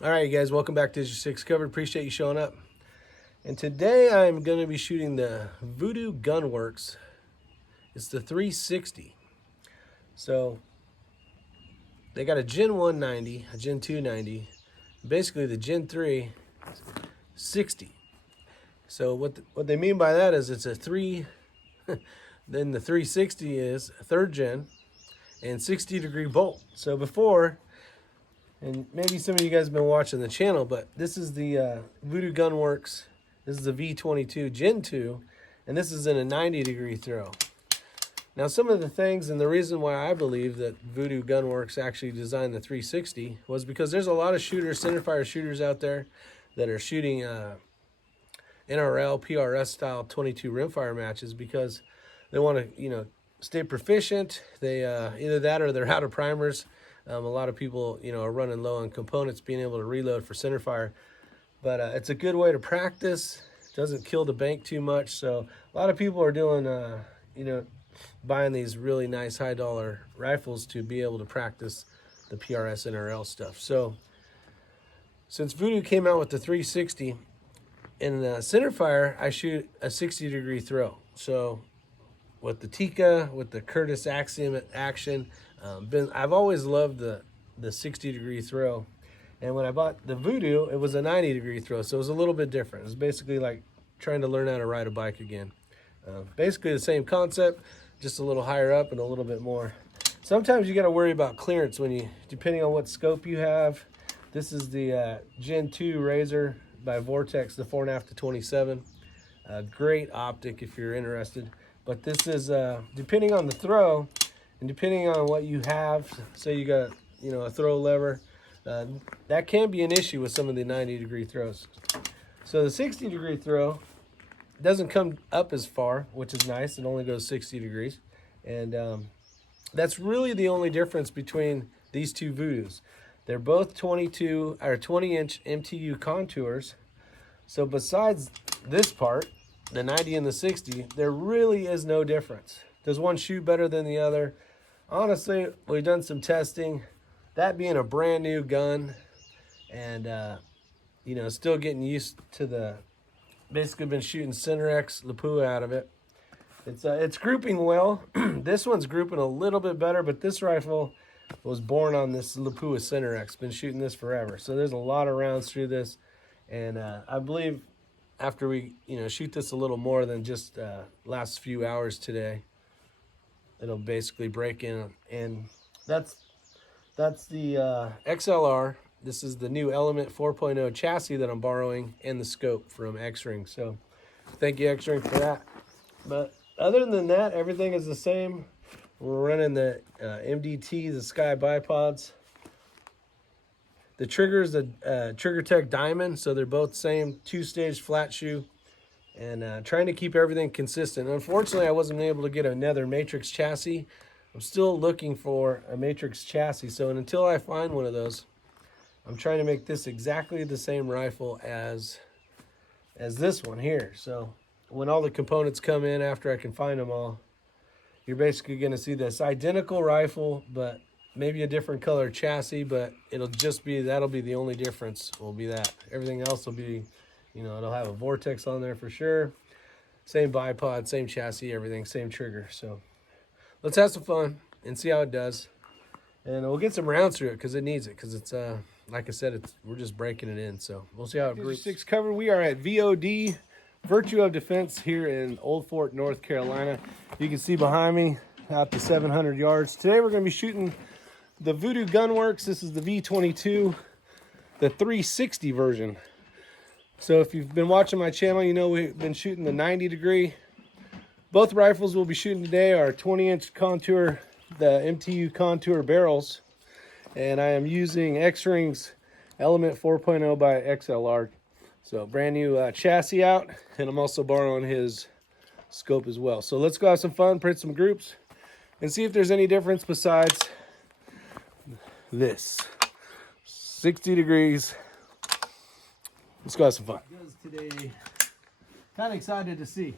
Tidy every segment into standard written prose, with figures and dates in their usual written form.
All right, you guys, welcome back to Issue 6 Covered. Appreciate you showing up. And today I'm going to be shooting the Vudoo Gunworks. It's the 360. So they got a Gen 190, a Gen 290, basically the Gen 3 60. So what they mean by that is it's a 3, then the 360 is a 3rd gen and 60-degree bolt. So before, and maybe some of you guys have been watching the channel, but this is the Vudoo Gunworks. This is the v22 Gen 2, and this is in a 90-degree throw. Now, some of the things, and the reason why I believe that Vudoo Gunworks actually designed the 360 was because there's a lot of shooters, centerfire shooters out there that are shooting NRL, PRS style 22 rimfire matches because they want to, stay proficient. They either that or they're out of primers. A lot of people, are running low on components, being able to reload for centerfire. But it's a good way to practice. It doesn't kill the bank too much. So a lot of people are doing, buying these really nice high-dollar rifles to be able to practice the PRS NRL stuff. So since Vudoo came out with the 360, in centerfire, I shoot a 60-degree throw. So with the Tika, with the Curtis Axiom action, I've always loved the 60-degree throw. And when I bought the Vudoo, it was a 90-degree throw, so it was a little bit different. It was basically like trying to learn how to ride a bike again. Basically the same concept, just a little higher up and a little bit more. Sometimes you got to worry about clearance depending on what scope you have. This is the Gen 2 Razor by Vortex, the 4.5 to 27. Great optic if you're interested. But this is, depending on the throw, and depending on what you have, say you got, a throw lever, that can be an issue with some of the 90-degree throws. So the 60-degree throw doesn't come up as far, which is nice. It only goes 60 degrees. And that's really the only difference between these two Vudoos. They're both 20-inch MTU contours. So besides this part, the 90 and the 60, there really is no difference. Does one shoot better than the other? Honestly, we've done some testing. That being a brand new gun and, still getting used to basically been shooting Center X Lapua out of it. It's grouping well. This one's grouping a little bit better, but this rifle was born on this Lapua Center X. Been shooting this forever. So there's a lot of rounds through this. And I believe after we, shoot this a little more than just last few hours today, it'll basically break in. And that's the XLR. This is the new Element 4.0 chassis that I'm borrowing and the scope from X-Ring. So thank you, X-Ring, for that. But other than that, everything is the same. We're running the MDT, the Sky bipods. The trigger is the Trigger Tech Diamond, so they're both same 2-stage flat shoe. And trying to keep everything consistent. Unfortunately, I wasn't able to get another Matrix chassis. I'm still looking for a Matrix chassis, so until I find one of those, I'm trying to make this exactly the same rifle as this one here. So when all the components come in after I can find them all, you're basically going to see this identical rifle, but maybe a different color chassis, but that'll be the only difference, will be that. Everything else will be, it'll have a Vortex on there for sure. Same bipod, same chassis, everything, same trigger. So let's have some fun and see how it does. And we'll get some rounds through it because it needs it, because it's, like I said, we're just breaking it in. So we'll see how it groups. 6 covered. We are at VOD, Virtue of Defense, here in Old Fort, North Carolina. You can see behind me out to 700 yards. Today we're going to be shooting the Vudoo Gunworks. This is the V22, the 360 version. So if you've been watching my channel, you know we've been shooting the 90-degree. Both rifles we'll be shooting today are 20-inch contour, the MTU contour barrels. And I am using X-Ring's Element 4.0 by XLR. So brand new chassis out, and I'm also borrowing his scope as well. So let's go have some fun, print some groups, and see if there's any difference besides this. 60 degrees. Let's go have some fun. Today, kind of excited to see.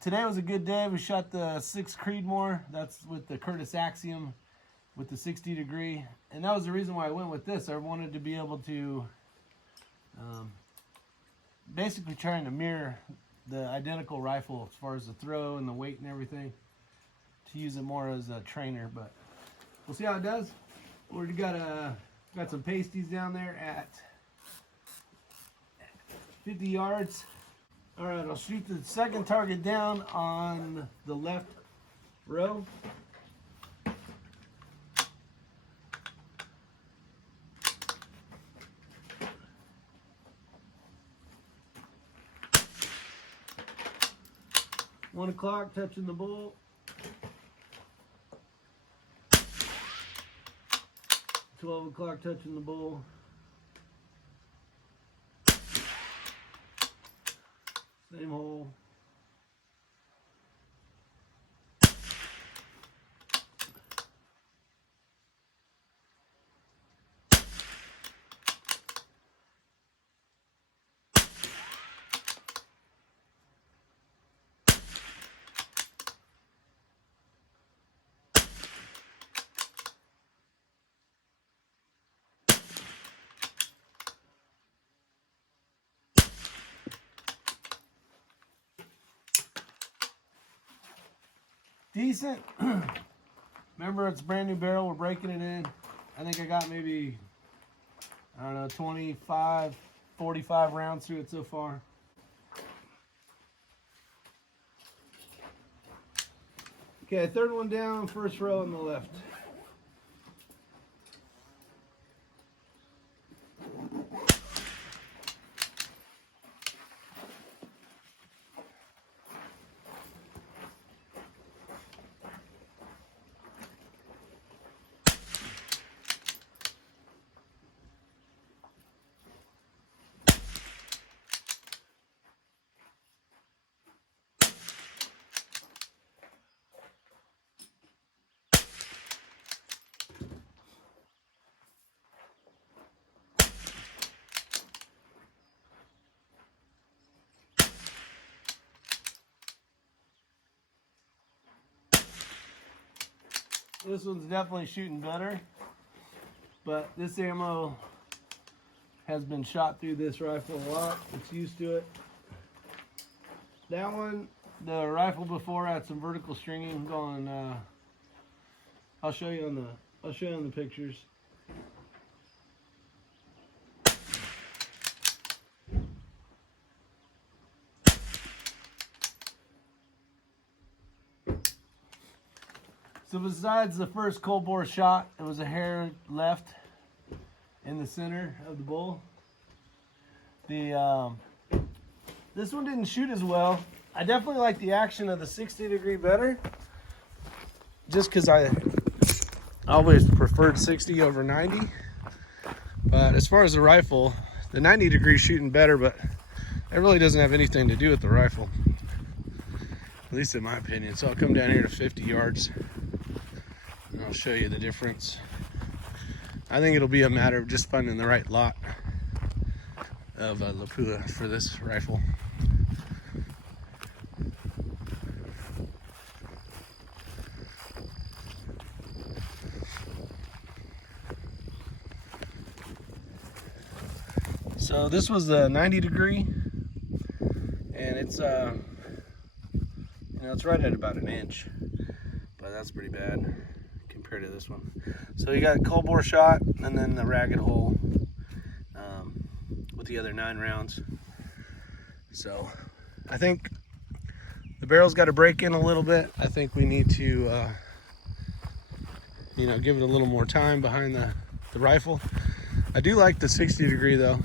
Today was a good day. We shot the 6 Creedmoor. That's with the Curtis Axiom. with the 60 degree, and that was the reason why I went with this. I wanted to be able to basically trying to mirror the identical rifle as far as the throw and the weight and everything, to use it more as a trainer. But we'll see how it does. We got some pasties down there at 50 yards. All right, I'll shoot the second target down on the left row. One o'clock touching the bull. 12 o'clock touching the bull. Same hole. Decent. Remember, it's a brand new barrel. We're breaking it in. I think I got maybe, I don't know, 25, 45 rounds through it so far. Okay, third one down, first row on the left. This one's definitely shooting better, but this ammo has been shot through this rifle a lot. It's used to it. That one, the rifle before, had some vertical stringing going. I'll show you on the pictures. So besides the first cold bore shot, it was a hair left in the center of the bull. This one didn't shoot as well. I definitely like the action of the 60 degree better, just because I always preferred 60 over 90. But as far as the rifle, the 90 degree shooting better, but it really doesn't have anything to do with the rifle, at least in my opinion. So I'll come down here to 50 yards. I'll show you the difference. I think it'll be a matter of just finding the right lot of Lapua for this rifle. So this was the 90 degree, and it's it's right at about an inch, but that's pretty bad compared to this one. So you got a cold bore shot and then the ragged hole with the other 9 rounds. So I think the barrel's got to break in a little bit. I think we need to give it a little more time behind the rifle. I do like the 60 degree though,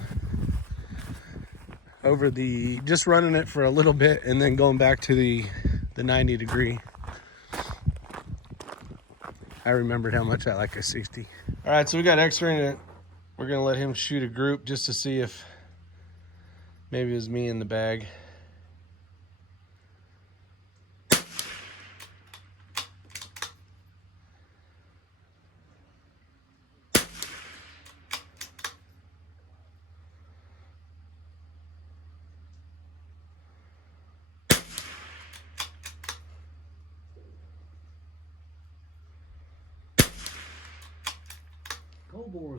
over the just running it for a little bit and then going back to the 90 degree. I remembered how much I like a 60. All right, so we got X-ray in it. We're gonna let him shoot a group just to see if maybe it was me in the bag.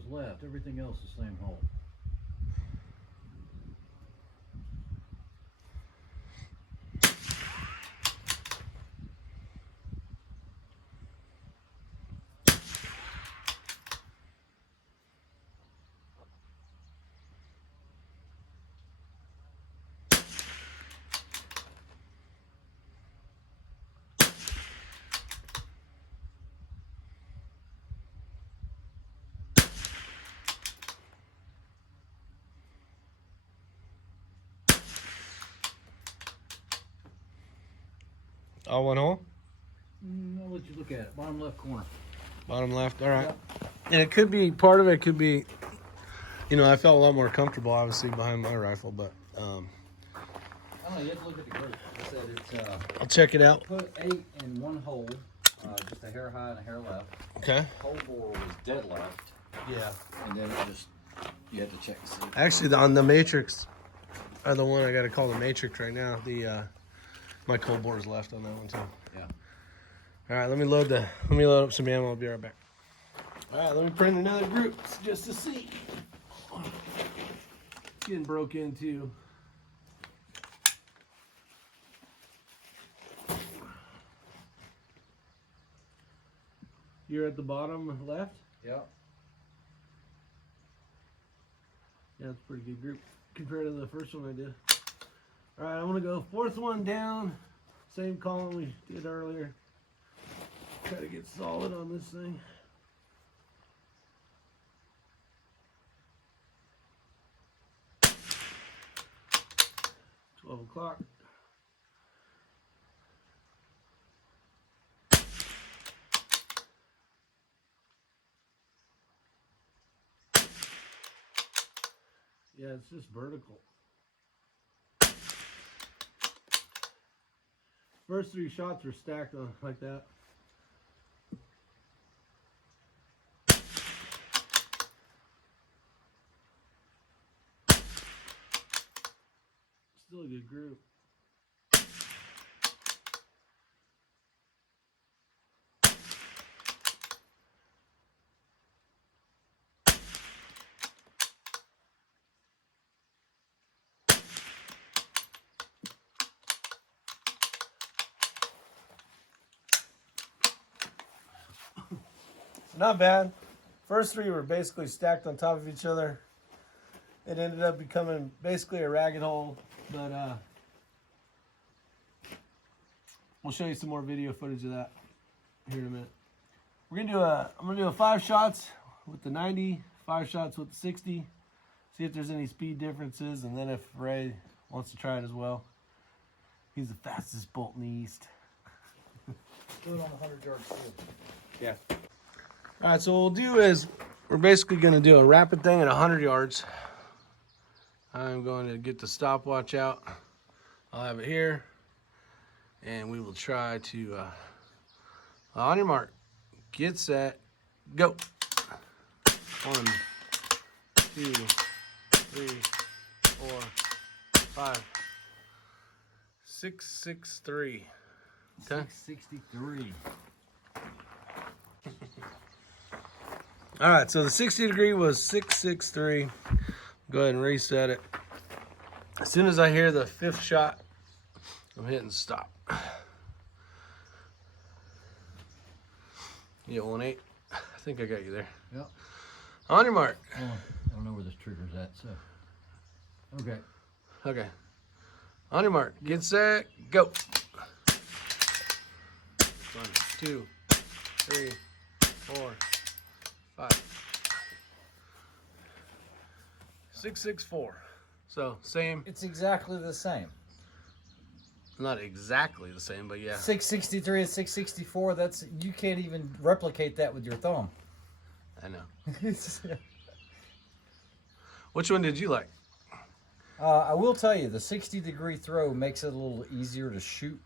bores left. Everything else the same hole. All one hole? I'll let you look at it. Bottom left corner. Bottom left, all right. Yep. And it could be, part of it could be, you know, I felt a lot more comfortable, obviously, behind my rifle, but I don't know, you have to look at the group. Like I said, it's, I'll check it out. put 8 in one hole, just a hair high and a hair left. Okay. Hole bore was dead left, Yeah. and then it just, you had to check to see. Actually, on the Matrix, the one I got to call the Matrix right now, my cold bore is left on that one, too. Yeah. All right, let me load up some ammo. I'll be right back. All right, let me print another group just to see. Getting broke into. You're at the bottom left? Yep. Yeah, it's a pretty good group compared to the first one I did. All right, I'm gonna go fourth one down. Same column we did earlier. Try to get solid on this thing. 12 o'clock. Yeah, it's just vertical. First 3 shots were stacked on like that. Still a good group. Not bad. First 3 were basically stacked on top of each other. It ended up becoming basically a ragged hole, but we'll show you some more video footage of that here in a minute. We're gonna do I'm gonna do a 5 shots with the 90, 5 shots with the 60. See if there's any speed differences, and then if Ray wants to try it as well. He's the fastest bolt in the East. Do it on the 100-yard field. Yeah. All right, so what we'll do is we're basically going to do a rapid thing at 100 yards. I'm going to get the stopwatch out. I'll have it here, and we will try to, on your mark, get set, go. 1, 2, 3, 4, 5, 6, 6, 3. Okay. 663. All right, so the 60 degree was 663. Go ahead and reset it. As soon as I hear the 5th shot, I'm hitting stop. You get 1-8. I think I got you there. Yep. On your mark. Oh, I don't know where this trigger's at, so. Okay. Okay. On your mark. Get set. Go. 1, 2, 3, 4, 5. 664. So same. It's exactly the same. Not exactly the same, but yeah. 663 and 664. That's, you can't even replicate that with your thumb. I know. Which one did you like? I will tell you, the 60-degree throw makes it a little easier to shoot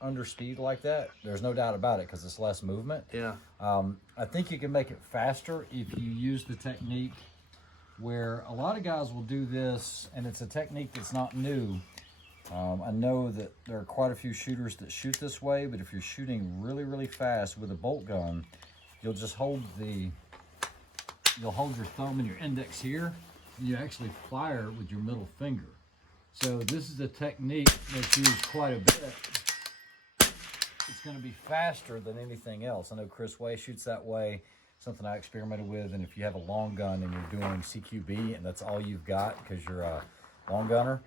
under speed like that. There's no doubt about it because it's less movement. Yeah. I think you can make it faster if you use the technique where a lot of guys will do this, and it's a technique that's not new. I know that there are quite a few shooters that shoot this way, but if you're shooting really, really fast with a bolt gun, you'll just hold the you'll hold your thumb and your index here, and you actually fire with your middle finger. So this is a technique that's used quite a bit. It's going to be faster than anything else. I know Chris Way shoots that way, something I experimented with. And if you have a long gun and you're doing CQB and that's all you've got because you're a long gunner,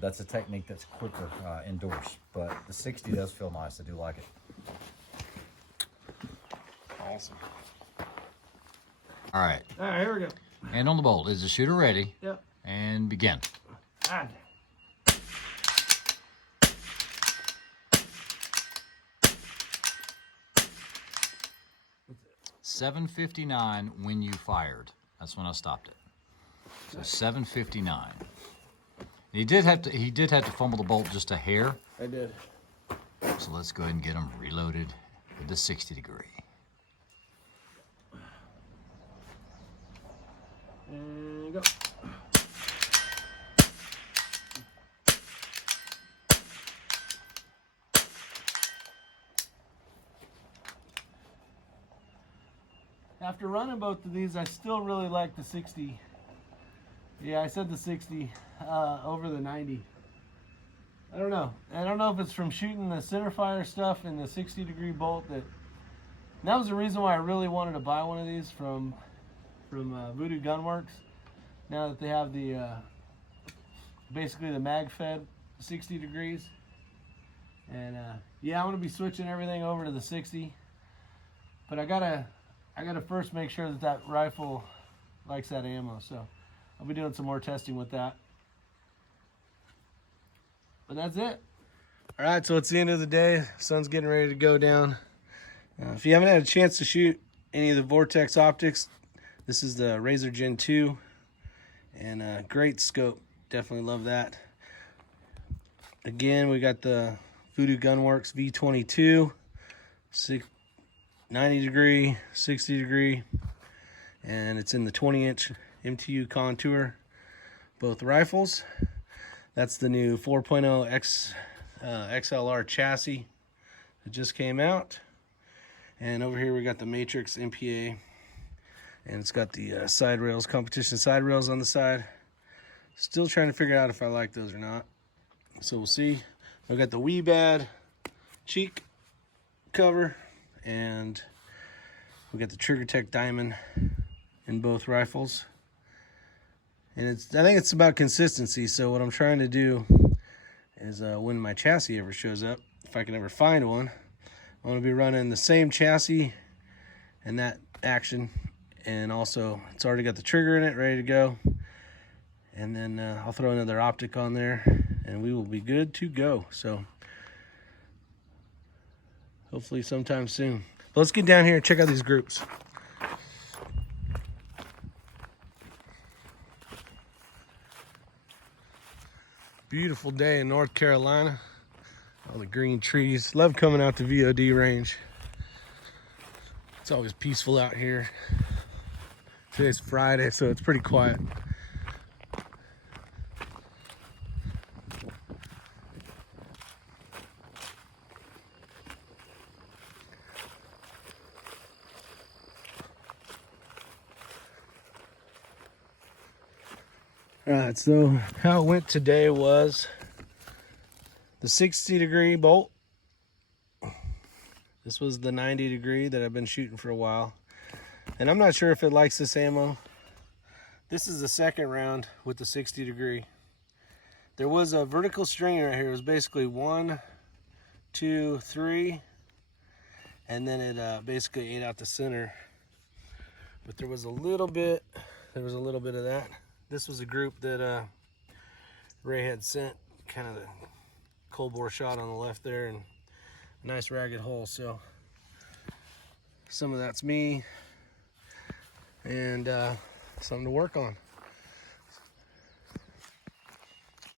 that's a technique that's quicker indoors. But the 60 does feel nice. I do like it. Awesome. All right. All right, here we go. Hand on the bolt. Is the shooter ready? Yep. And begin. And 7:59 when you fired. That's when I stopped it. So 7:59. He did have to fumble the bolt just a hair. I did. So let's go ahead and get him reloaded with the 60 degree. And go. After running both of these, I still really like the 60. Yeah, I said the 60 over the 90. I don't know. I don't know if it's from shooting the centerfire stuff in the 60 degree bolt that was the reason why I really wanted to buy one of these from Vudoo Gunworks. Now that they have the basically the mag fed 60 degrees. And yeah, I'm gonna be switching everything over to the 60. But I gotta first make sure that rifle likes that ammo. So I'll be doing some more testing with that. But that's it. All right, so it's the end of the day. Sun's getting ready to go down. If you haven't had a chance to shoot any of the Vortex optics, this is the Razor Gen 2. And great scope. Definitely love that. Again, we got the Vudoo Gunworks v22. 90 degree, 60 degree. And it's in the 20-inch MTU contour. Both rifles. That's the new 4.0 XLR chassis that just came out. And over here we got the Matrix MPA. And it's got the side rails, competition side rails on the side. Still trying to figure out if I like those or not. So we'll see. I've got the Weebad cheek cover. And we got the Trigger Tech Diamond in both rifles. And I think it's about consistency. So what I'm trying to do is when my chassis ever shows up, if I can ever find one, I'm going to be running the same chassis and that action. And also, it's already got the trigger in it, ready to go. And then I'll throw another optic on there, and we will be good to go. So hopefully sometime soon. But let's get down here and check out these groups. Beautiful day in North Carolina. All the green trees. Love coming out to VOD range. It's always peaceful out here. Today's Friday, so it's pretty quiet. Alright, so how it went today was the 60 degree bolt. This was the 90 degree that I've been shooting for a while. And I'm not sure if it likes this ammo. This is the second round with the 60 degree. There was a vertical string right here. It was basically 1, 2, 3. And then it basically ate out the center. But there was a little bit of that. This was a group that Ray had sent, kind of the cold bore shot on the left there, and a nice ragged hole. So some of that's me, and something to work on.